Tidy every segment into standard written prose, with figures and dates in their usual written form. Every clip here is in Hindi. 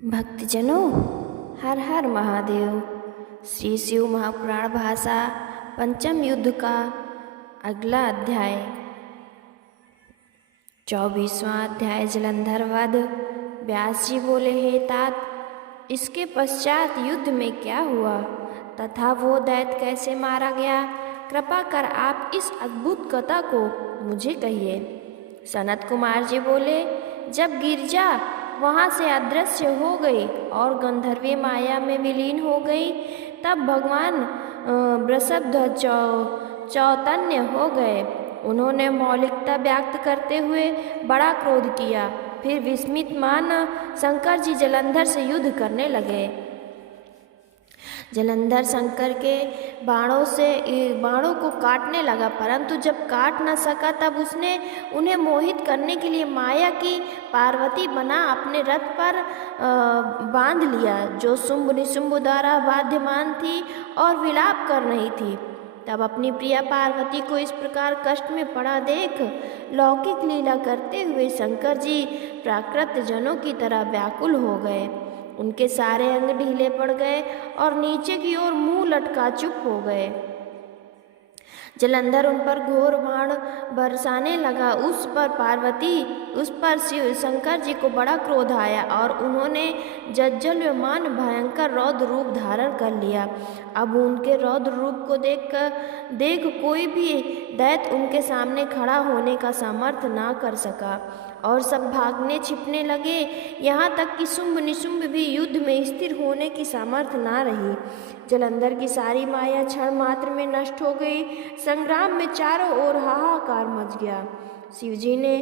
भक्तजनों, हर हर महादेव। श्री शिव महापुराण भाषा पंचम युद्ध का अगला अध्याय 24वां अध्याय जलंधर वध। व्यास जी बोले, हे तात, इसके पश्चात युद्ध में क्या हुआ तथा वो दैत्य कैसे मारा गया? कृपा कर आप इस अद्भुत कथा को मुझे कहिए। सनत कुमार जी बोले, जब गिरजा वहाँ से अदृश्य हो गई और गंधर्वी माया में विलीन हो गई, तब भगवान वृषभध्वज चौतन्य हो गए। उन्होंने मौलिकता व्यक्त करते हुए बड़ा क्रोध किया। फिर विस्मित मान शंकर जी जलंधर से युद्ध करने लगे। जलंधर शंकर के बाणों को काटने लगा, परंतु जब काट न सका तब उसने उन्हें मोहित करने के लिए माया की पार्वती बना अपने रथ पर बांध लिया, जो शुंभ निशुंभ द्वारा बाध्यमान थी और विलाप कर रही थी। तब अपनी प्रिया पार्वती को इस प्रकार कष्ट में पड़ा देख लौकिक लीला करते हुए शंकर जी प्राकृत जनों की तरह व्याकुल हो गए। उनके सारे अंग ढीले पड़ गए और नीचे की ओर मुंह लटका चुप हो गए। जलंधर उन पर घोर बाण बरसाने लगा। उस पर शिव शंकर जी को बड़ा क्रोध आया और उन्होंने जज्जल्यमान भयंकर रौद्र रूप धारण कर लिया। अब उनके रौद्र रूप को देख कोई भी दैत्य उनके सामने खड़ा होने का सामर्थ्य ना कर सका और सब भागने छिपने लगे। यहाँ तक कि शुंभ निशुंभ भी युद्ध में स्थिर होने की सामर्थ्य ना रही। जलंधर की सारी माया क्षण मात्र में नष्ट हो गई। संग्राम में चारों ओर हाहाकार मच गया। शिवजी ने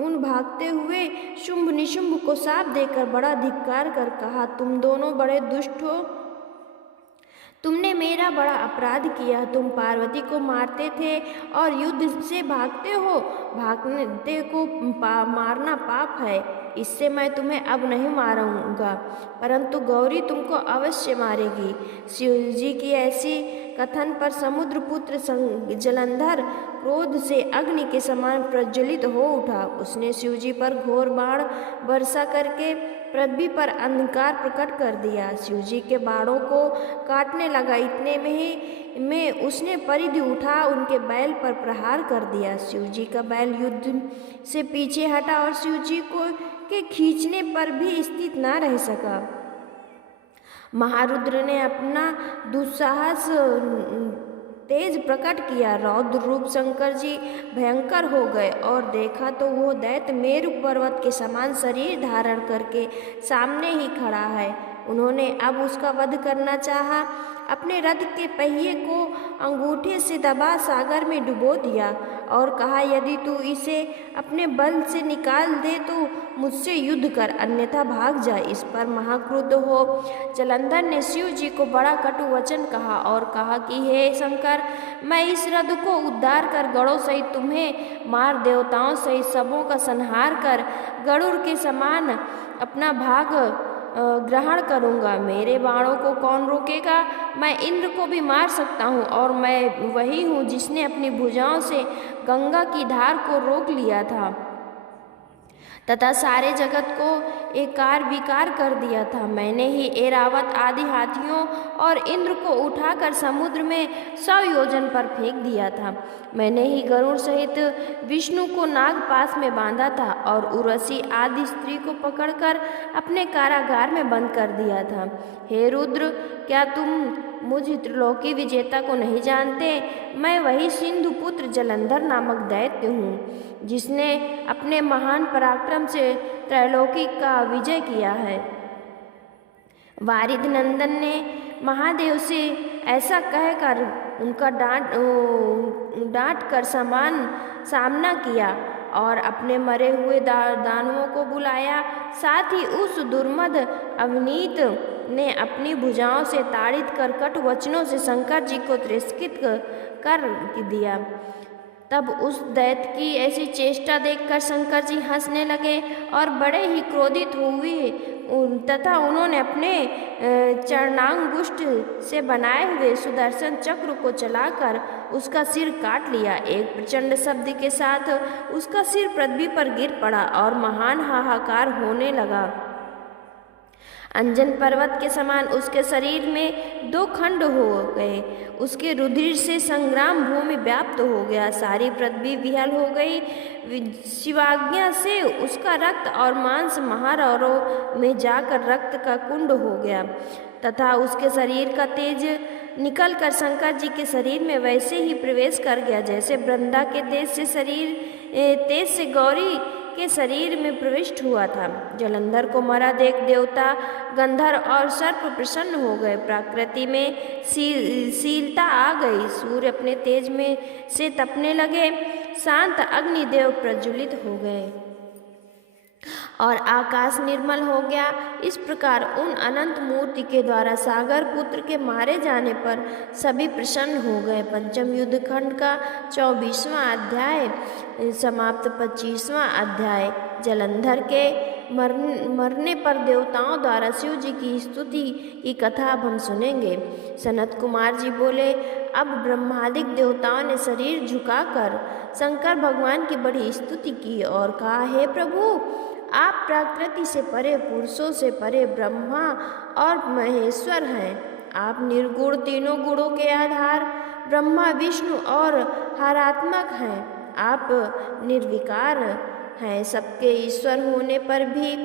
उन भागते हुए शुंभ निशुंभ को शाप देकर बड़ा धिक्कार कर कहा, तुम दोनों बड़े दुष्ट हो। तुमने मेरा बड़ा अपराध किया। तुम पार्वती को मारते थे और युद्ध से भागते हो। भागते को मारना पाप है। इससे मैं तुम्हें अब नहीं मारूंगा, परंतु गौरी तुमको अवश्य मारेगी। शिवजी की ऐसी कथन पर समुद्रपुत्र जलंधर क्रोध से अग्नि के समान प्रज्वलित हो उठा। उसने शिवजी पर घोर बाण वर्षा करके पृथ्वी पर अंधकार प्रकट कर दिया। शिवजी के बाणों को काटने लगा। इतने में उसने परिधि उठा उनके बैल पर प्रहार कर दिया। शिवजी का बैल युद्ध से पीछे हटा और शिवजी को के खींचने पर भी स्थित न रह सका। महारुद्र ने अपना दुस्साहस तेज प्रकट किया। रौद्र रूप शंकर जी भयंकर हो गए और देखा तो वो दैत्य मेरु पर्वत के समान शरीर धारण करके सामने ही खड़ा है। उन्होंने अब उसका वध करना चाहा। अपने रथ के पहिए को अंगूठे से दबा सागर में डुबो दिया और कहा, यदि तू इसे अपने बल से निकाल दे तो मुझसे युद्ध कर, अन्यथा भाग जा। इस पर महाक्रुद्ध हो जलंधर ने शिव जी को बड़ा कटु वचन कहा और कहा कि हे शंकर, मैं इस रथ को उद्धार कर गरुड़ सहित तुम्हें मार देवताओं सहित सबों का संहार कर गरुड़ के समान अपना भाग ग्रहण करूंगा। मेरे बाणों को कौन रोकेगा? मैं इंद्र को भी मार सकता हूँ और मैं वही हूँ जिसने अपनी भुजाओं से गंगा की धार को रोक लिया था तथा सारे जगत को एकार विकार कर दिया था। मैंने ही ऐरावत आदि हाथियों और इंद्र को उठाकर समुद्र में 100 योजन पर फेंक दिया था। मैंने ही गरुड़ सहित विष्णु को नागपाश में बांधा था और उर्वशी आदि स्त्री को पकड़कर अपने कारागार में बंद कर दिया था। हे रुद्र, क्या तुम मुझ त्रिलोकी विजेता को नहीं जानते? मैं वही सिंधु पुत्र जलंधर नामक दैत्य हूँ जिसने अपने महान पराक्रम से त्रैलोकी का विजय किया है। वारिध नंदन ने महादेव से ऐसा कहकर उनका डांट कर सामना किया और अपने मरे हुए दानवों को बुलाया। साथ ही उस दुर्मद अवनीत ने अपनी भुजाओं से ताड़ित कर कटु वचनों से शंकर जी को तिरस्कृत कर दिया। तब उस दैत्य की ऐसी चेष्टा देखकर शंकर जी हंसने लगे और बड़े ही क्रोधित हुए तथा उन्होंने अपने चरणांगुष्ठ से बनाए हुए सुदर्शन चक्र को चलाकर उसका सिर काट लिया। एक प्रचंड शब्द के साथ उसका सिर पृथ्वी पर गिर पड़ा और महान हाहाकार होने लगा। अंजन पर्वत के समान उसके शरीर में दो खंड हो गए। उसके रुधिर से संग्राम भूमि व्याप्त हो गया, सारी पृथ्वी विहल हो गई। शिवाज्ञा से उसका रक्त और मांस महारौरों में जाकर रक्त का कुंड हो गया, तथा उसके शरीर का तेज निकलकर शंकर जी के शरीर में वैसे ही प्रवेश कर गया जैसे वृंदा के तेज से गौरी के शरीर में प्रविष्ट हुआ था। जलंधर को मरा देख देवता, गंधर्व और सर्प प्रसन्न हो गए। प्रकृति में शीलता आ गई। सूर्य अपने तेज में से तपने लगे। शांत अग्निदेव प्रज्वलित हो गए और आकाश निर्मल हो गया। इस प्रकार उन अनंत मूर्ति के द्वारा सागर पुत्र के मारे जाने पर सभी प्रसन्न हो गए। पंचम युद्ध खंड का 24वां अध्याय समाप्त। 25वां अध्याय जलंधर के मरने पर देवताओं द्वारा शिव जी की स्तुति की कथा अब हम सुनेंगे। सनत कुमार जी बोले, अब ब्रह्मादिक देवताओं ने शरीर झुकाकर शंकर भगवान की बड़ी स्तुति की और कहा, हे प्रभु, आप प्रकृति से परे, पुरुषों से परे ब्रह्मा और महेश्वर हैं। आप निर्गुण, तीनों गुणों के आधार ब्रह्मा, विष्णु और हरात्मक हैं। आप निर्विकार हैं, सबके ईश्वर होने पर भी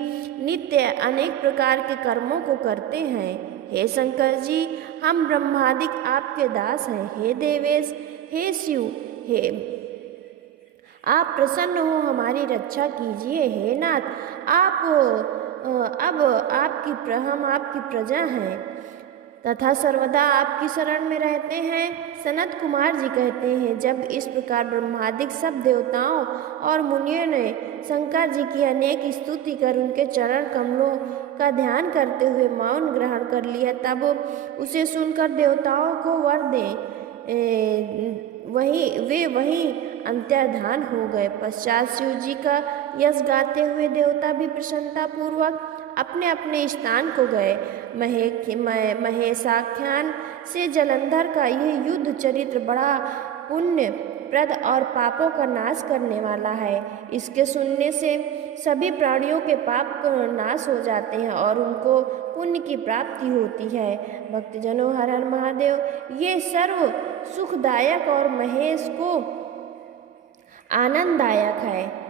नित्य अनेक प्रकार के कर्मों को करते हैं। हे शंकर जी, हम ब्रह्मादिक आपके दास हैं। हे देवेश, हे शिव, हे आप प्रसन्न हो, हमारी रक्षा कीजिए। हे नाथ, हम आपकी प्रजा हैं तथा सर्वदा आपकी शरण में रहते हैं। सनत कुमार जी कहते हैं, जब इस प्रकार ब्रह्मादिक सब देवताओं और मुनियों ने शंकर जी की अनेक स्तुति कर उनके चरण कमलों का ध्यान करते हुए मौन ग्रहण कर लिया, तब उसे सुनकर देवताओं को वर दें वहीं अंतर्धान हो गए। पश्चात शिव जी का यश गाते हुए देवता भी प्रसन्नता पूर्वक अपने अपने स्थान को गए। महेशाख्यान से जलंधर का यह युद्ध चरित्र बड़ा पुण्य प्रद और पापों का नाश करने वाला है। इसके सुनने से सभी प्राणियों के पाप नाश हो जाते हैं और उनको पुण्य की प्राप्ति होती है। भक्तजनों, हर हर महादेव, ये सर्व सुखदायक और महेश को आनंददायक है।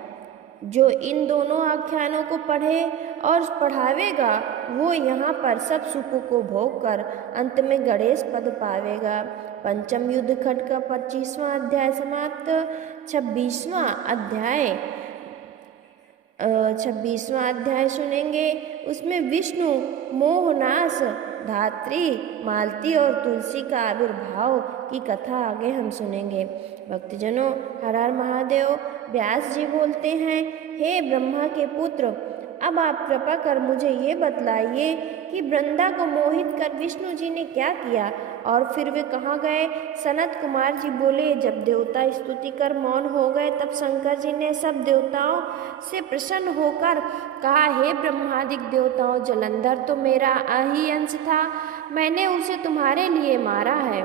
जो इन दोनों आख्यानों को पढ़े और पढ़ावेगा, वो यहाँ पर सब सुखों को भोग कर अंत में गणेश पद पावेगा। पंचम युद्ध खंड का 25वां अध्याय समाप्त। 26वां अध्याय सुनेंगे। उसमें विष्णु, मोहनाश, धात्री, मालती और तुलसी का आविर्भाव की कथा आगे हम सुनेंगे। भक्तजनों, हर हर महादेव। व्यास जी बोलते हैं, हे ब्रह्मा के पुत्र, अब आप कृपा कर मुझे ये बतलाइए कि वृंदा को मोहित कर विष्णु जी ने क्या किया और फिर वे कहाँ गए। सनत कुमार जी बोले, जब देवता स्तुति कर मौन हो गए, तब शंकर जी ने सब देवताओं से प्रसन्न होकर कहा, हे ब्रह्मादिक देवताओं, जलंधर तो मेरा ही अंश था। मैंने उसे तुम्हारे लिए मारा है,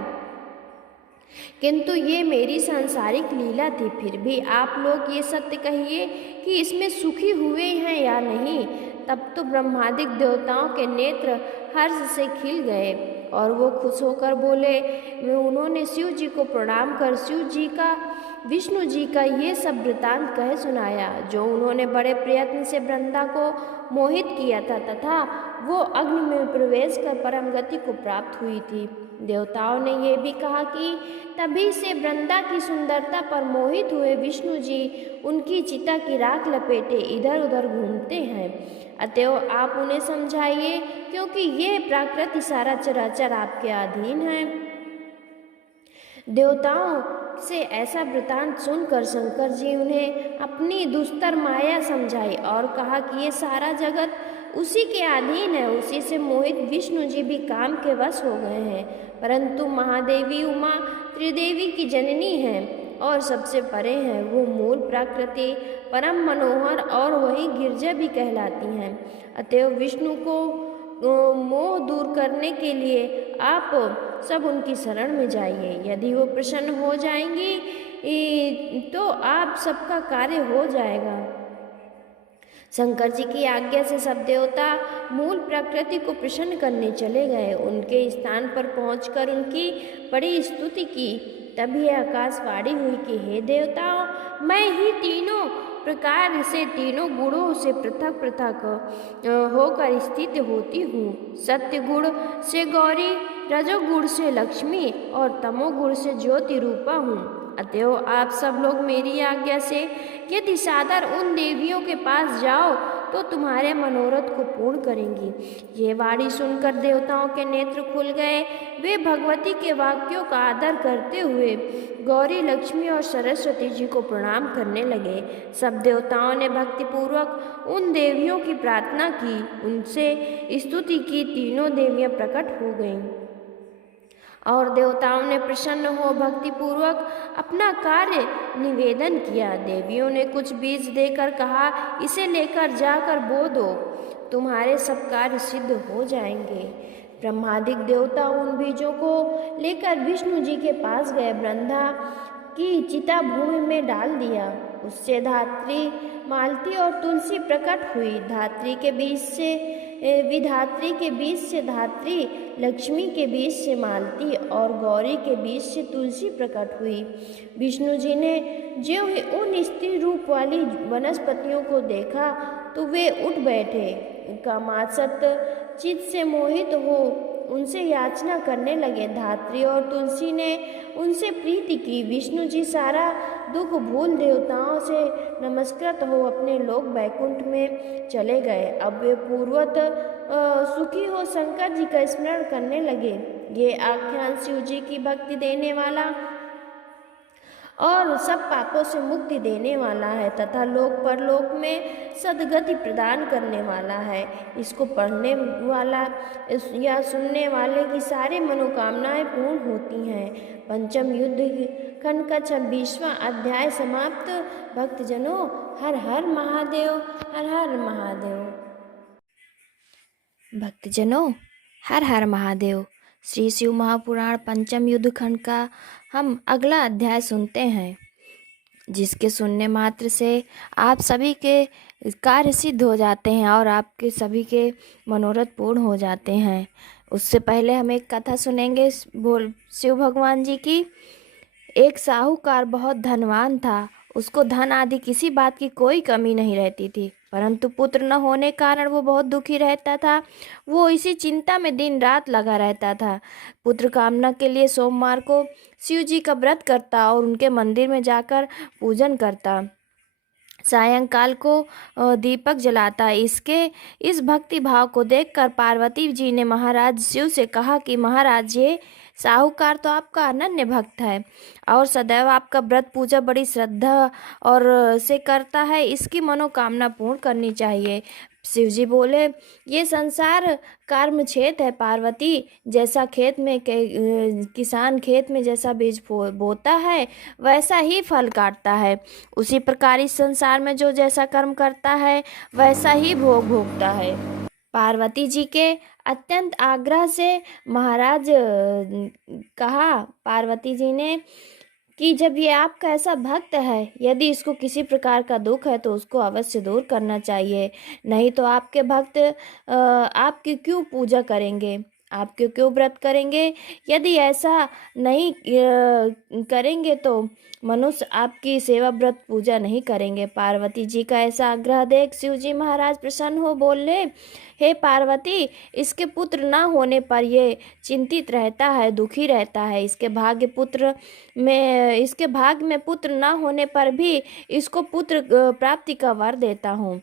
किंतु ये मेरी सांसारिक लीला थी। फिर भी आप लोग ये सत्य कहिए कि इसमें सुखी हुए हैं या नहीं। तब तो ब्रह्मादिक देवताओं के नेत्र हर्ष से खिल गए और वो खुश होकर बोले। उन्होंने शिव जी को प्रणाम कर शिव जी का, विष्णु जी का ये सब वृतांत कह सुनाया, जो उन्होंने बड़े प्रयत्न से वृंदा को मोहित किया था तथा वो अग्नि में प्रवेश कर परम गति को प्राप्त हुई थी। देवताओं ने ये भी कहा कि तभी से वृंदा की सुंदरता पर मोहित हुए विष्णु जी उनकी चिता की राख लपेटे इधर उधर घूमते हैं। अतएव आप उन्हें समझाइए, क्योंकि ये प्राकृति सारा चराचर आपके अधीन है। देवताओं से ऐसा वृतांत सुनकर शंकर जी उन्हें अपनी दुस्तर माया समझाई और कहा कि ये सारा जगत उसी के अधीन है। उसी से मोहित विष्णु जी भी काम के वश हो गए हैं, परंतु महादेवी उमा त्रिदेवी की जननी हैं और सबसे परे हैं। वो मूल प्रकृति, परम मनोहर और वही गिरजा भी कहलाती हैं। अतएव विष्णु को मोह दूर करने के लिए आप सब उनकी शरण में जाइए। यदि वो प्रसन्न हो जाएंगी तो आप सबका कार्य हो जाएगा। शंकर जी की आज्ञा से सब देवता मूल प्रकृति को प्रसन्न करने चले गए। उनके स्थान पर पहुंचकर उनकी बड़ी स्तुति की। तभी आकाशवाणी हुई कि हे देवताओं, मैं ही तीनों प्रकार से, तीनों गुणों से पृथक पृथक होकर स्थित होती हूँ। सत्य गुण से गौरी, रजोगुण से लक्ष्मी और तमोगुण से ज्योति रूपा हूँ। अतएव आप सब लोग मेरी आज्ञा से यदि सादर उन देवियों के पास जाओ तो तुम्हारे मनोरथ को पूर्ण करेंगी। ये वाणी सुनकर देवताओं के नेत्र खुल गए। वे भगवती के वाक्यों का आदर करते हुए गौरी, लक्ष्मी और सरस्वती जी को प्रणाम करने लगे। सब देवताओं ने भक्तिपूर्वक उन देवियों की प्रार्थना की, उनसे स्तुति की। तीनों देवियां प्रकट हो गईं और देवताओं ने प्रसन्न हो भक्तिपूर्वक अपना कार्य निवेदन किया। देवियों ने कुछ बीज देकर कहा, इसे लेकर जाकर बो दो, तुम्हारे सब कार्य सिद्ध हो जाएंगे। ब्रह्मादिक देवता उन बीजों को लेकर विष्णु जी के पास गए। ब्रह्मा की चिता भूमि में डाल दिया। उससे धात्री, मालती और तुलसी प्रकट हुई। धात्री के बीज से विधात्री के बीज से धात्री, लक्ष्मी के बीज से मालती और गौरी के बीज से तुलसी प्रकट हुई। विष्णु जी ने ज्यों ही उन स्त्री रूप वाली वनस्पतियों को देखा तो वे उठ बैठे। कामासक्त चित्त से मोहित हो उनसे याचना करने लगे। धात्री और तुलसी ने उनसे प्रीति की। विष्णु जी सारा दुख भूल देवताओं से नमस्कृत हो अपने लोक वैकुंठ में चले गए। अब वे पूर्वत सुखी हो शंकर जी का स्मरण करने लगे। ये आख्यान शिव जी की भक्ति देने वाला और सब पापों से मुक्ति देने वाला है तथा लोक परलोक में सद्गति प्रदान करने वाला है। इसको पढ़ने वाला या सुनने वाले की सारी मनोकामनाएं पूर्ण होती हैं। पंचम युद्ध खंड का 26वां अध्याय समाप्त। भक्तजनों, हर हर महादेव, हर हर महादेव। भक्तजनों, हर हर महादेव। श्री शिव महापुराण पंचम युद्ध खंड का हम अगला अध्याय सुनते हैं, जिसके सुनने मात्र से आप सभी के कार्य सिद्ध हो जाते हैं और आपके सभी के मनोरथ पूर्ण हो जाते हैं। उससे पहले हम एक कथा सुनेंगे शिव भगवान जी की। एक साहूकार बहुत धनवान था। उसको धन आदि किसी बात की कोई कमी नहीं रहती थी, परंतु पुत्र न होने कारण वो बहुत दुखी रहता था। वो इसी चिंता में दिन रात लगा रहता था। पुत्र कामना के लिए सोमवार को शिव जी का व्रत करता और उनके मंदिर में जाकर पूजन करता। सायंकाल को दीपक जलाता। इस भक्ति भाव को देखकर पार्वती जी ने महाराज शिव से कहा कि महाराज, ये साहूकार तो आपका अनन्य भक्त है और सदैव आपका व्रत पूजा बड़ी श्रद्धा और से करता है। इसकी मनोकामना पूर्ण करनी चाहिए। शिव जी बोले, ये संसार कर्म क्षेत्र है पार्वती। जैसा खेत में किसान खेत में जैसा बीज बोता है वैसा ही फल काटता है, उसी प्रकार इस संसार में जो जैसा कर्म करता है वैसा ही भोग भोगता है। पार्वती जी के अत्यंत आग्रह से महाराज कहा पार्वती जी ने कि जब ये आपका ऐसा भक्त है, यदि इसको किसी प्रकार का दुख है तो उसको अवश्य दूर करना चाहिए, नहीं तो आपके भक्त आपकी क्यों पूजा करेंगे, आपके क्यों व्रत करेंगे। यदि ऐसा नहीं करेंगे तो मनुष्य आपकी सेवा व्रत पूजा नहीं करेंगे। पार्वती जी का ऐसा आग्रह देख शिव जी महाराज प्रसन्न हो बोले, हे पार्वती, इसके पुत्र न होने पर ये चिंतित रहता है, दुखी रहता है। इसके भाग्य में पुत्र न होने पर भी इसको पुत्र प्राप्ति का वर देता हूँ,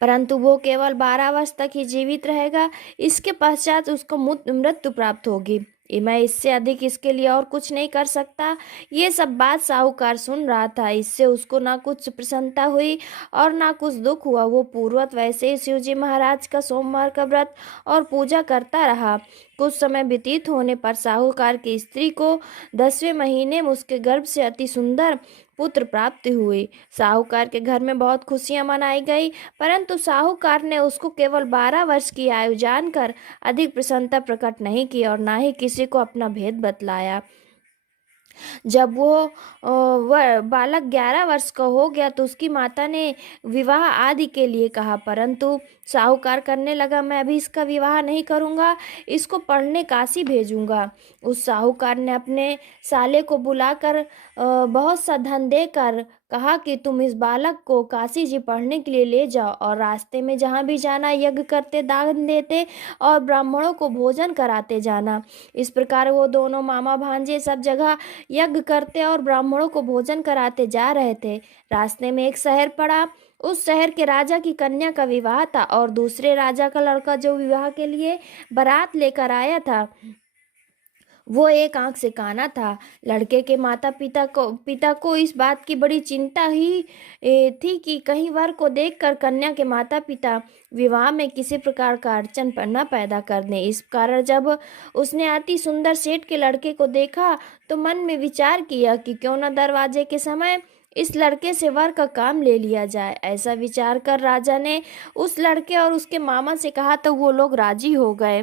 परंतु वो केवल 12 वर्ष तक ही जीवित रहेगा। इसके पश्चात उसको मृत्यु प्राप्त होगी। मैं इससे अधिक इसके लिए और कुछ नहीं कर सकता। ये सब बात साहूकार सुन रहा था। इससे उसको ना कुछ प्रसन्नता हुई और ना कुछ दुख हुआ। वो पूर्वत वैसे ही शिवजी महाराज का सोमवार का व्रत और पूजा करता रहा। कुछ समय व्यतीत होने पर साहूकार की स्त्री को 10वें महीने में उसके गर्भ से अति सुंदर पुत्र प्राप्त हुई। साहूकार के घर में बहुत खुशियां मनाई गई, परंतु साहूकार ने उसको केवल 12 वर्ष की आयु जानकर अधिक प्रसन्नता प्रकट नहीं की और ना ही किसी को अपना भेद बतलाया। जब वह बालक 11 वर्ष का हो गया तो उसकी माता ने विवाह आदि के लिए कहा, परंतु साहूकार करने लगा, मैं अभी इसका विवाह नहीं करूँगा, इसको पढ़ने काशी भेजूँगा। उस साहूकार ने अपने साले को बुलाकर बहुत सा धन देकर कहा कि तुम इस बालक को काशी जी पढ़ने के लिए ले जाओ और रास्ते में जहाँ भी जाना यज्ञ करते, दान देते और ब्राह्मणों को भोजन कराते जाना। इस प्रकार वो दोनों मामा भांजे सब जगह यज्ञ करते और ब्राह्मणों को भोजन कराते जा रहे थे। रास्ते में एक शहर पड़ा। उस शहर के राजा की कन्या का विवाह था और दूसरे राजा का लड़का जो विवाह के लिए बारात लेकर आया था वो एक आंख से काना था। लड़के के पिता को इस बात की बड़ी चिंता ही थी कि कहीं वर को देखकर कन्या के माता पिता विवाह में किसी प्रकार का अड़चन न पैदा कर दें। इस कारण जब उसने अति सुंदर सेठ के लड़के को देखा तो मन में विचार किया कि क्यों न दरवाजे के समय इस लड़के से वर का काम ले लिया जाए। ऐसा विचार कर राजा ने उस लड़के और उसके मामा से कहा तो वो लोग राजी हो गए।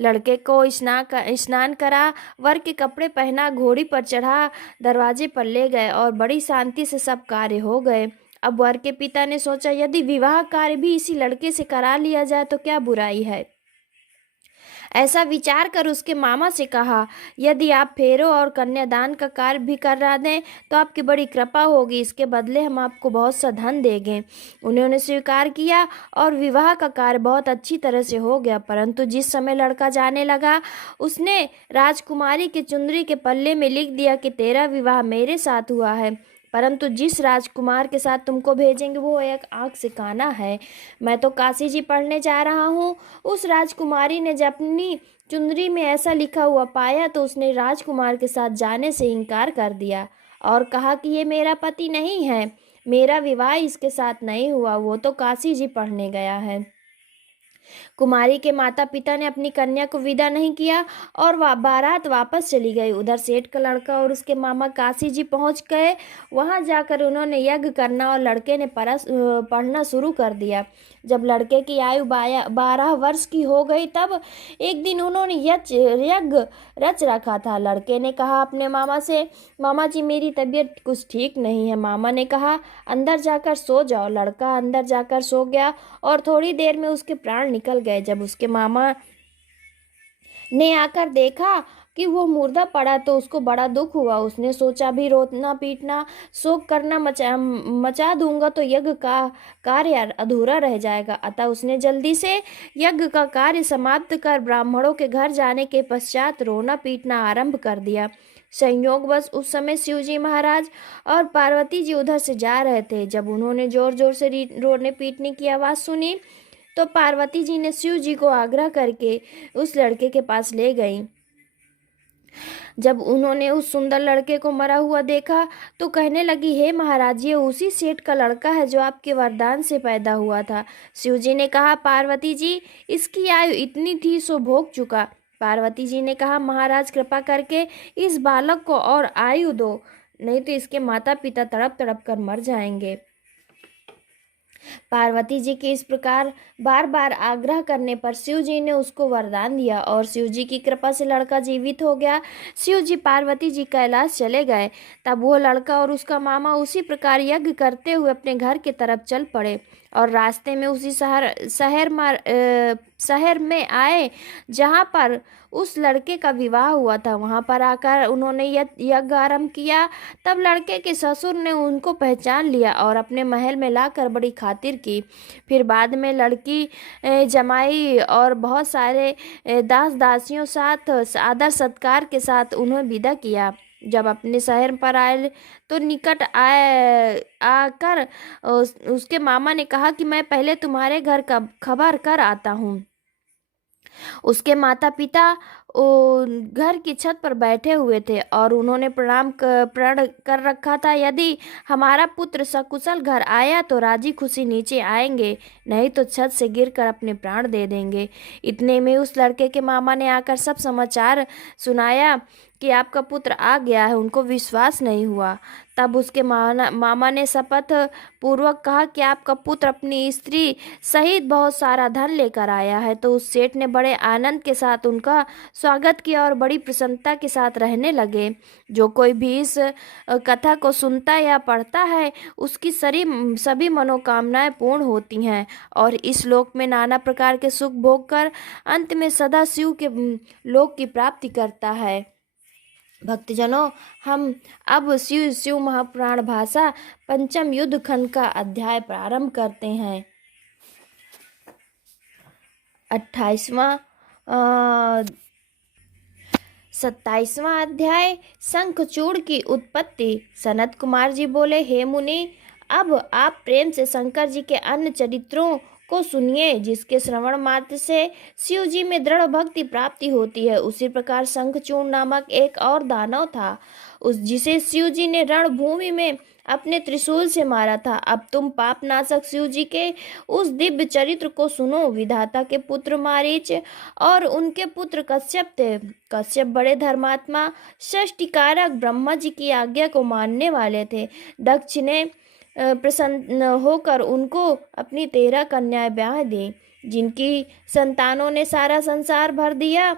लड़के को स्नान करा, वर के कपड़े पहना, घोड़ी पर चढ़ा, दरवाजे पर ले गए और बड़ी शांति से सब कार्य हो गए। अब वर के पिता ने सोचा यदि विवाह कार्य भी इसी लड़के से करा लिया जाए तो क्या बुराई है। ऐसा विचार कर उसके मामा से कहा, यदि आप फेरों और कन्यादान का कार्य भी करा दें तो आपकी बड़ी कृपा होगी, इसके बदले हम आपको बहुत सा धन देंगे। उन्होंने स्वीकार किया और विवाह का कार्य बहुत अच्छी तरह से हो गया। परंतु जिस समय लड़का जाने लगा उसने राजकुमारी के चुंदरी के पल्ले में लिख दिया कि तेरा विवाह मेरे साथ हुआ है, परंतु जिस राजकुमार के साथ तुमको भेजेंगे वो एक आँख से काना है। मैं तो काशी जी पढ़ने जा रहा हूँ। उस राजकुमारी ने जब अपनी चुंदरी में ऐसा लिखा हुआ पाया तो उसने राजकुमार के साथ जाने से इनकार कर दिया और कहा कि ये मेरा पति नहीं है, मेरा विवाह इसके साथ नहीं हुआ, वो तो काशी जी पढ़ने गया है। कुमारी के माता पिता ने अपनी कन्या को विदा नहीं किया और बारात वापस चली गई। उधर सेठ का लड़का और उसके मामा काशी जी पहुंच गए। वहां जाकर उन्होंने यज्ञ करना और लड़के ने पढ़ना शुरू कर दिया। जब लड़के की आयु 12 वर्ष की हो गई तब एक दिन उन्होंने यज्ञ रच रखा था। लड़के ने कहा अपने मामा से, मामा जी मेरी तबीयत कुछ ठीक नहीं है। मामा ने कहा अंदर जाकर सो जाओ। लड़का अंदर जाकर सो गया और थोड़ी देर में उसके प्राण निकल गए। जब उसके मामा ने आकर देखा कि वो मुर्दा पड़ा तो उसको बड़ा दुख हुआ। उसने सोचा भी रोना पीटना शोक करना मचा दूंगा तो यज्ञ का कार्य अधूरा रह जाएगा। अतः उसने जल्दी से यज्ञ का कार्य समाप्त कर ब्राह्मणों के घर जाने के पश्चात रोना पीटना आरंभ कर दिया। संयोगवश उस समय शिवजी महाराज और पार्वती जी उधर से जा रहे थे। जब उन्होंने जोर जोर से रोने पीटने की आवाज़ सुनी तो पार्वती जी ने शिव जी को आग्रह करके उस लड़के के पास ले गई। जब उन्होंने उस सुंदर लड़के को मरा हुआ देखा तो कहने लगी, हे महाराज ये उसी सेठ का लड़का है जो आपके वरदान से पैदा हुआ था। शिव जी ने कहा, पार्वती जी इसकी आयु इतनी थी सो भोग चुका। पार्वती जी ने कहा, महाराज कृपा करके इस बालक को और आयु दो, नहीं तो इसके माता पिता तड़प तड़प कर मर जाएंगे। पार्वती जी के इस प्रकार बार बार आग्रह करने पर शिव जी ने उसको वरदान दिया और शिव जी की कृपा से लड़का जीवित हो गया। शिव जी पार्वती जी कैलाश चले गए। तब वो लड़का और उसका मामा उसी प्रकार यज्ञ करते हुए अपने घर की तरफ चल पड़े और रास्ते में उसी शहर में आए जहाँ पर उस लड़के का विवाह हुआ था। वहाँ पर आकर उन्होंने यज्ञ आरंभ किया। तब लड़के के ससुर ने उनको पहचान लिया और अपने महल में लाकर बड़ी खातिर की। फिर बाद में लड़की जमाई और बहुत सारे दास दासियों साथ आदर सत्कार के साथ उन्हें विदा किया। जब अपने शहर पर आए तो निकट आकर उसके मामा ने कहा कि मैं पहले तुम्हारे घर का खबर कर आता हूँ। उसके माता पिता घर की छत पर बैठे हुए थे और उन्होंने प्रण कर रखा था, यदि हमारा पुत्र सकुशल घर आया तो राजी खुशी नीचे आएंगे, नहीं तो छत से गिरकर अपने प्राण दे देंगे। इतने में उस लड़के के मामा ने आकर सब समाचार सुनाया कि आपका पुत्र आ गया है उनको विश्वास नहीं हुआ। तब उसके मामा ने शपथ पूर्वक कहा कि आपका पुत्र अपनी स्त्री सहित बहुत सारा धन लेकर आया है। तो उस सेठ ने बड़े आनंद के साथ उनका स्वागत किया और बड़ी प्रसन्नता के साथ रहने लगे। जो कोई भी इस कथा को सुनता या पढ़ता है उसकी सभी मनोकामनाएं पूर्ण होती हैं और इस लोक में नाना प्रकार के सुख भोग कर अंत में सदा शिव के लोक की प्राप्ति करता है। भक्तजनों, हम अब शिव महापुराण भाषा पंचम युद्ध खंड का अध्याय प्रारंभ करते हैं। 28वां 27वां अध्याय शंखचूड़ की उत्पत्ति। सनत कुमार जी बोले, हे मुनि, अब आप प्रेम से शंकर जी के अन्य चरित्रों को सुनिए जिसके श्रवण मात्र से शिव जी में दृढ़ भक्ति प्राप्ति होती है। उसी प्रकार शंखचूड़ नामक एक और दानव था जिसे शिव जी ने रणभूमि में अपने त्रिशूल से मारा था। अब तुम पापनाशक शिव जी के उस दिव्य चरित्र को सुनो। विधाता के पुत्र मारीच और उनके पुत्र कश्यप थे। कश्यप बड़े धर्मात्मा षष्टिकारक ब्रह्मा जी की आज्ञा को मानने वाले थे। दक्ष ने प्रसन्न होकर उनको अपनी 13 कन्याएं ब्याह दी जिनकी संतानों ने सारा संसार भर दिया।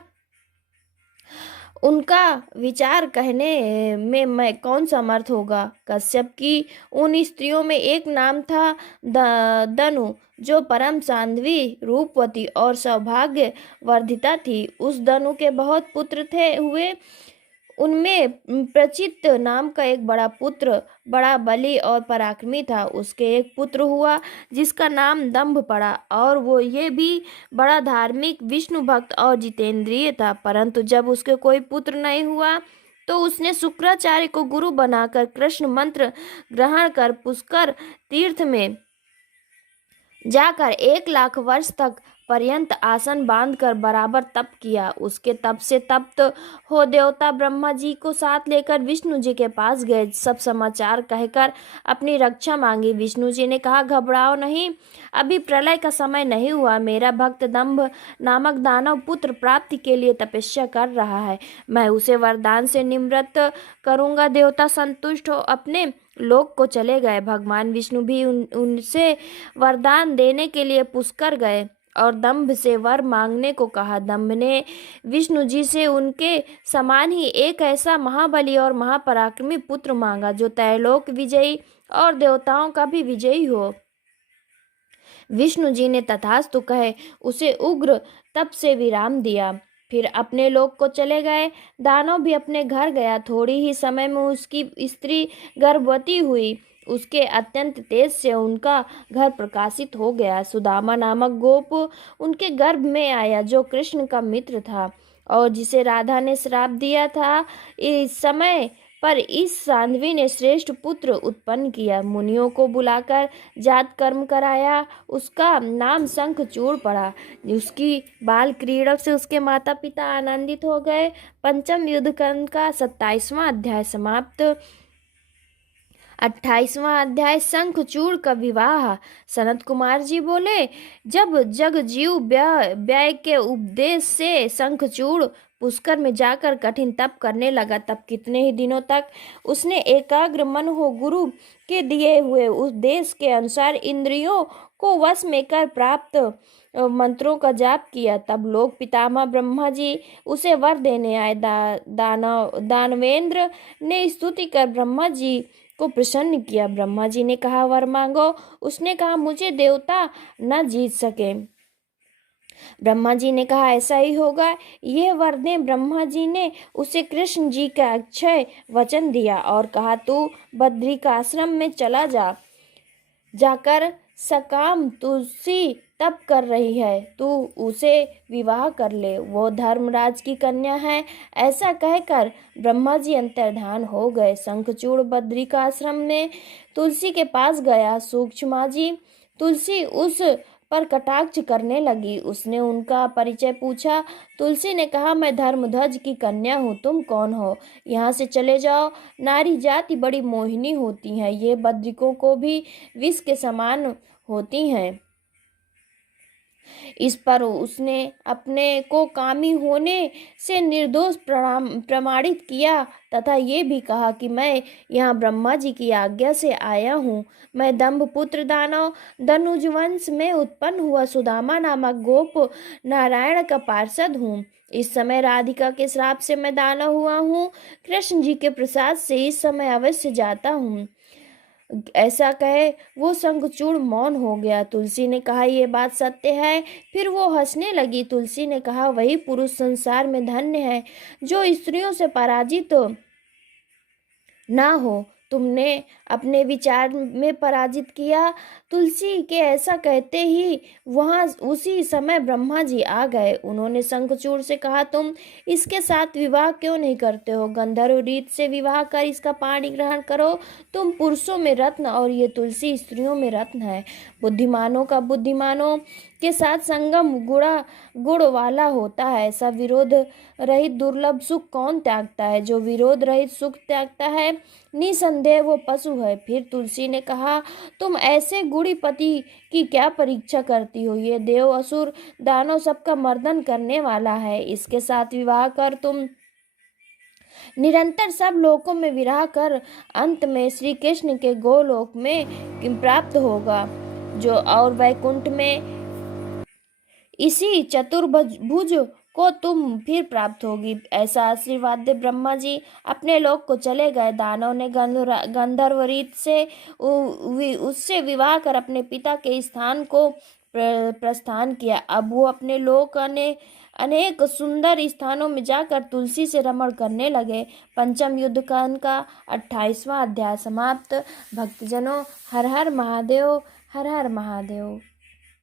उनका विचार कहने में मैं कौन समर्थ होगा। कश्यप की उन स्त्रियों में एक नाम था दनु, जो परम साध्वी, रूपवती और सौभाग्य वर्धिता थी। उस दनु के बहुत पुत्र हुए। उनमें प्रचित नाम का एक बड़ा पुत्र बड़ा बली और पराक्रमी था। उसके एक पुत्र हुआ जिसका नाम दंभ पड़ा और वो ये भी बड़ा धार्मिक, विष्णु भक्त और जितेंद्रिय था। परंतु जब उसके कोई पुत्र नहीं हुआ तो उसने शुक्राचार्य को गुरु बनाकर कृष्ण मंत्र ग्रहण कर पुष्कर तीर्थ में जाकर 1 लाख वर्ष तक पर्यंत आसन बांधकर बराबर तप किया। उसके तप से तप्त हो देवता ब्रह्मा जी को साथ लेकर विष्णु जी के पास गए। सब समाचार कहकर अपनी रक्षा मांगी। विष्णु जी ने कहा, घबराओ नहीं, अभी प्रलय का समय नहीं हुआ। मेरा भक्त दंभ नामक दानव पुत्र प्राप्ति के लिए तपस्या कर रहा है। मैं उसे वरदान से निवृत्त करूंगा। देवता संतुष्ट हो अपने लोक को चले गए। भगवान विष्णु भी उनसे वरदान देने के लिए पुष्कर गए और दंभ से वर मांगने को कहा। दंभ ने विष्णु जी से उनके समान ही एक ऐसा महाबली और महापराक्रमी पुत्र मांगा जो त्रैलोक विजयी और देवताओं का भी विजयी हो। विष्णु जी ने तथास्तु कहे उसे उग्र तप से विराम दिया, फिर अपने लोक को चले गए। दानव भी अपने घर गया। थोड़ी ही समय में उसकी स्त्री गर्भवती हुई। उसके अत्यंत तेज से उनका घर प्रकाशित हो गया। सुदामा नामक गोप उनके गर्भ में आया जो कृष्ण का मित्र था और जिसे राधा ने श्राप दिया था। इस समय पर इस साध्वी ने श्रेष्ठ पुत्र उत्पन्न किया। मुनियों को बुलाकर जात कर्म कराया। उसका नाम शंखचूड़ पड़ा। उसकी बाल क्रीड़ा से उसके माता पिता आनंदित हो गए। पंचम युद्ध खंड का 27वां अध्याय समाप्त। 28वां अध्याय शंखचूड़ का विवाह। सनत कुमार जी बोले, जब जगजीव व्यय के उपदेश से शंखचूड़ पुष्कर में जाकर कठिन तप करने लगा, तब कितने ही दिनों तक उसने एकाग्र मन हो गुरु के दिए हुए उपदेश के अनुसार इंद्रियों को वश में कर प्राप्त मंत्रों का जाप किया। तब लोक पितामह ब्रह्मा जी उसे वर देने आए। दानवेंद्र ने स्तुति कर ब्रह्मा जी को प्रसन्न किया। ब्रह्मा जी ने कहा, वर मांगो। उसने कहा, मुझे देवता न जीत सके। ब्रह्मा जी ने कहा, ऐसा ही होगा। यह वर दे। ब्रह्मा जी ने उसे कृष्ण जी का अक्षय वचन दिया और कहा, तू बद्रिकाश्रम में चला जाकर सकाम तुलसी तप कर रही है, तू उसे विवाह कर ले, वो धर्मराज की कन्या है। ऐसा कहकर ब्रह्मा जी अंतर्धान हो गए। शंखचूड़ बद्रिकाश्रम में तुलसी के पास गया। सूक्ष्मा जी तुलसी उस पर कटाक्ष करने लगी। उसने उनका परिचय पूछा। तुलसी ने कहा, मैं धर्मध्वज की कन्या हूँ। तुम कौन हो? यहाँ से चले जाओ। नारी जाति बड़ी मोहिनी होती है, ये बद्रिकों को भी विष के समान होती हैं। इस पर उसने अपने को कामी होने से निर्दोष प्रमाणित किया तथा ये भी कहा कि मैं यहाँ ब्रह्मा जी की आज्ञा से आया हूँ। मैं दंभपुत्र दानव दनुज वंश में उत्पन्न हुआ सुदामा नामक गोप नारायण का पार्षद हूँ। इस समय राधिका के श्राप से मैं दानव हुआ हूँ। कृष्ण जी के प्रसाद से इस समय अवश्य जाता हूँ। ऐसा कहे वो शंखचूड़ मौन हो गया। तुलसी ने कहा, ये बात सत्य है? फिर वो हंसने लगी। तुलसी ने कहा, वही पुरुष संसार में धन्य है जो स्त्रियों से पराजित ना हो। तुमने अपने विचार में पराजित किया। तुलसी के ऐसा कहते ही वहां उसी समय ब्रह्मा जी आ गए। उन्होंने शंखचूड़ से कहा, तुम इसके साथ विवाह क्यों नहीं करते हो? गंधर्व रीत से विवाह कर इसका पाणी ग्रहण करो। तुम पुरुषों में रत्न और ये तुलसी स्त्रियों में रत्न है। बुद्धिमानों का बुद्धिमानों के साथ संगम गुण वाला होता है। ऐसा विरोध रहित दुर्लभ सुख कौन त्यागता है? जो विरोध रहित सुख त्यागता है निसंदेह वो पशु है। फिर तुलसी ने कहा, तुम ऐसे गुणीपति की क्या परीक्षा करती हो? ये देव असुर दानव सबका मर्दन करने वाला है। इसके साथ विवाह कर तुम निरंतर सब लोकों में विराह कर अंत में श्री कृष्ण के गोलोक में प्राप्त होगा, जो और वैकुंठ में इसी चतुर्भुज को तुम फिर प्राप्त होगी। ऐसा आशीर्वाद दे ब्रह्मा जी अपने लोक को चले गए। दानव ने गंधर्व रीत से उससे विवाह कर अपने पिता के स्थान को प्रस्थान किया। अब वो अपने लोक अनेक सुंदर स्थानों में जाकर तुलसी से रमण करने लगे। पंचम युद्ध कांड का 28वां अध्याय समाप्त। भक्तजनों, हर हर महादेव, हर हर महादेव।